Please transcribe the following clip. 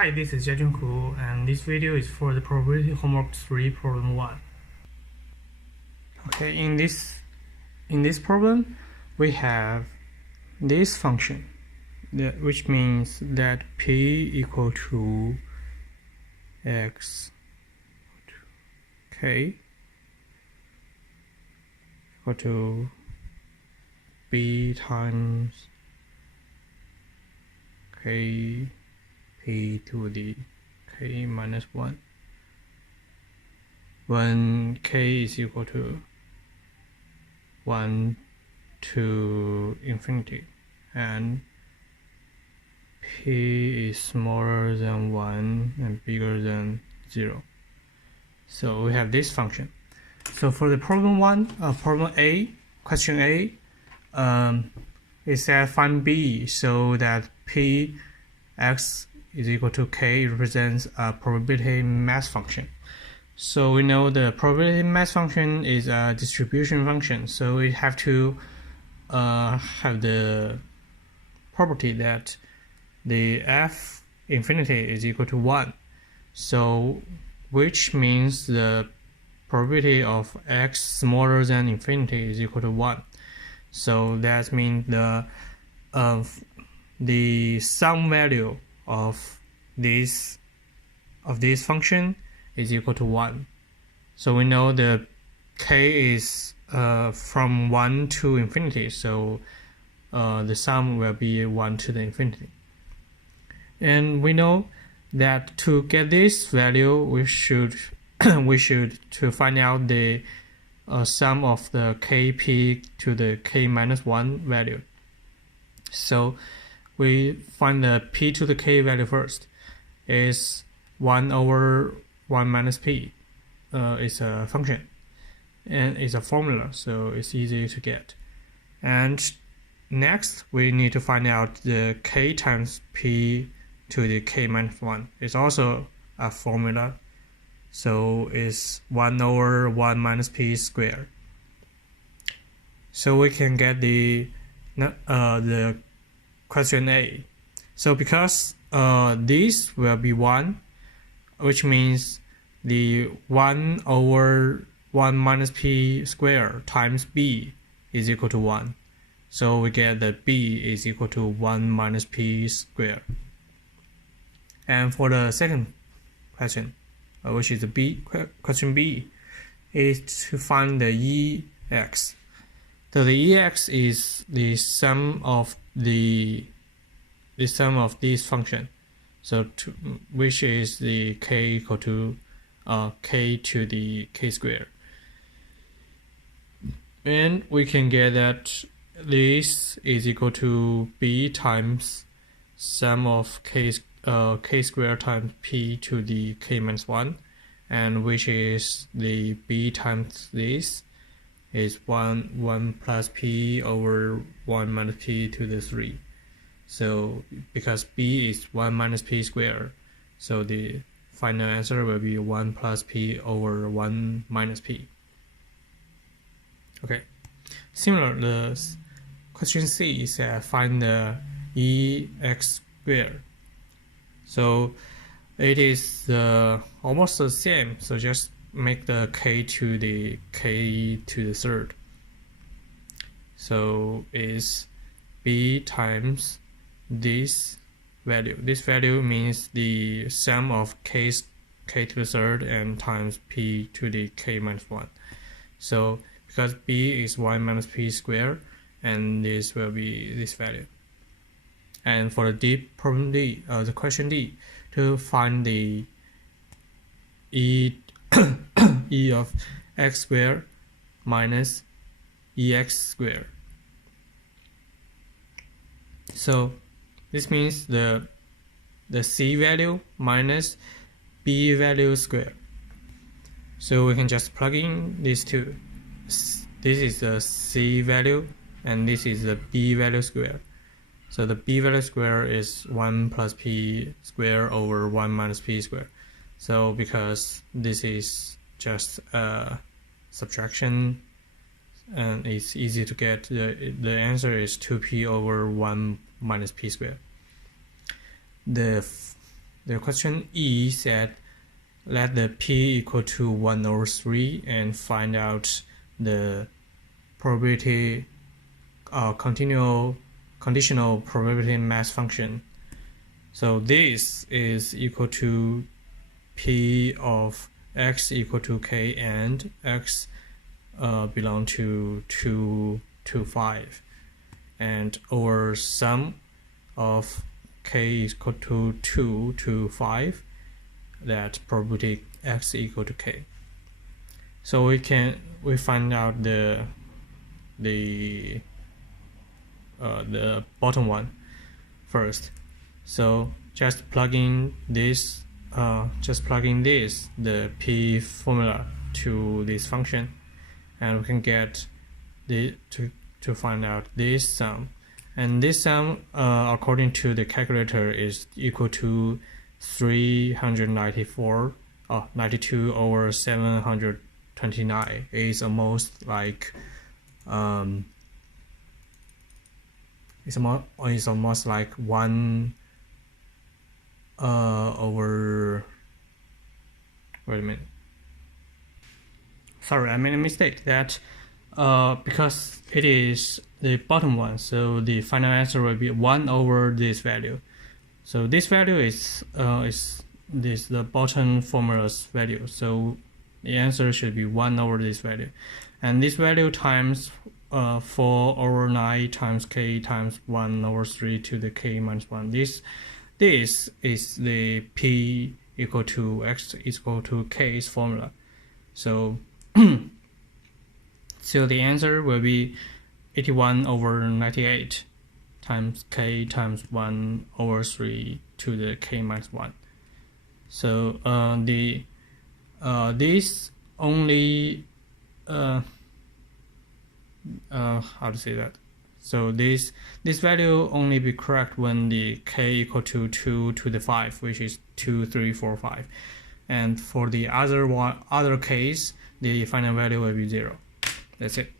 Hi, this is Jiajun, and this video is for the probability homework 3 problem 1. Okay, in this problem we have this function, which means that p equal to x k equal to b times k p to the k minus 1 when k is equal to 1 to infinity and p is smaller than 1 and bigger than 0. So we have this function. So for the problem 1, problem A, question A, it said find b so that p x is equal to k represents a probability mass function. So we know the probability mass function is a distribution function, so we have to have the property that the f infinity is equal to 1. So which means the probability of x smaller than infinity is equal to 1. So that means the sum value of this function is equal to 1. So we know the k is from 1 to infinity, so the sum will be 1 to the infinity. And we know that to get this value, we should to find out the sum of the kp to the k minus 1 value. So we find the p to the k value first. Is 1 over 1 minus p. It's a function and it's a formula, so it's easy to get. And next we need to find out the k times p to the k minus 1. It's also a formula, so it's 1 over 1 minus p squared. So we can get the question A. So because this will be 1, which means the 1 over 1 minus p squared times b is equal to 1. So we get that b is equal to 1 minus p squared. And for the second question, which is the question B, is to find the EX. So the EX is the sum of this function, so which is the k equal to k to the k squared. And we can get that this is equal to b times sum of k squared times p to the k minus 1, and which is the b times this is 1 plus p over 1 minus p to the 3. So because b is 1 minus p squared, so the final answer will be 1 plus p over 1 minus p. Okay. Similar, the question C says find the EX squared. So it is almost the same, so just make the k to the third. So is b times this value. This value means the sum of k to the third and times p to the k minus 1. So because b is 1 minus p squared, and this will be this value. And for the problem D, the question D, to find the E of x squared minus EX squared. So this means the C value minus B value squared. So we can just plug in these two. This is the C value and this is the B value squared. So the b value squared is 1 plus p squared over 1 minus p squared. So because this is just a subtraction and it's easy to get, the answer is 2p over 1 minus p squared. The the question E said let the P equal to 1 over 3 and find out the probability conditional probability mass function. So this is equal to P of x equal to k and x belong to 2 to 5, and over sum of k is equal to 2 to 5, that probability x equal to k. So we find out the bottom one first. So just plug in this the P formula to this function, and we can get to find out this sum. And this sum, according to the calculator, is equal to 92 over 729. It's almost like it's almost like 1 over. Wait a minute. Sorry, I made a mistake. That because it is the bottom one, so the final answer will be 1 over this value. So this value is the bottom formula's value. So the answer should be 1 over this value, and this value times 4 over 9 times k times 1 over 3 to the k minus 1. This is the P equal to x equal to k's formula. So so the answer will be 81 over 98 times k times 1 over 3 to the k minus 1. So this only how to say that? So this value only be correct when the k equal to 2 to the 5, which is 2, 3, 4, 5. And for the other case, the final value will be 0. That's it.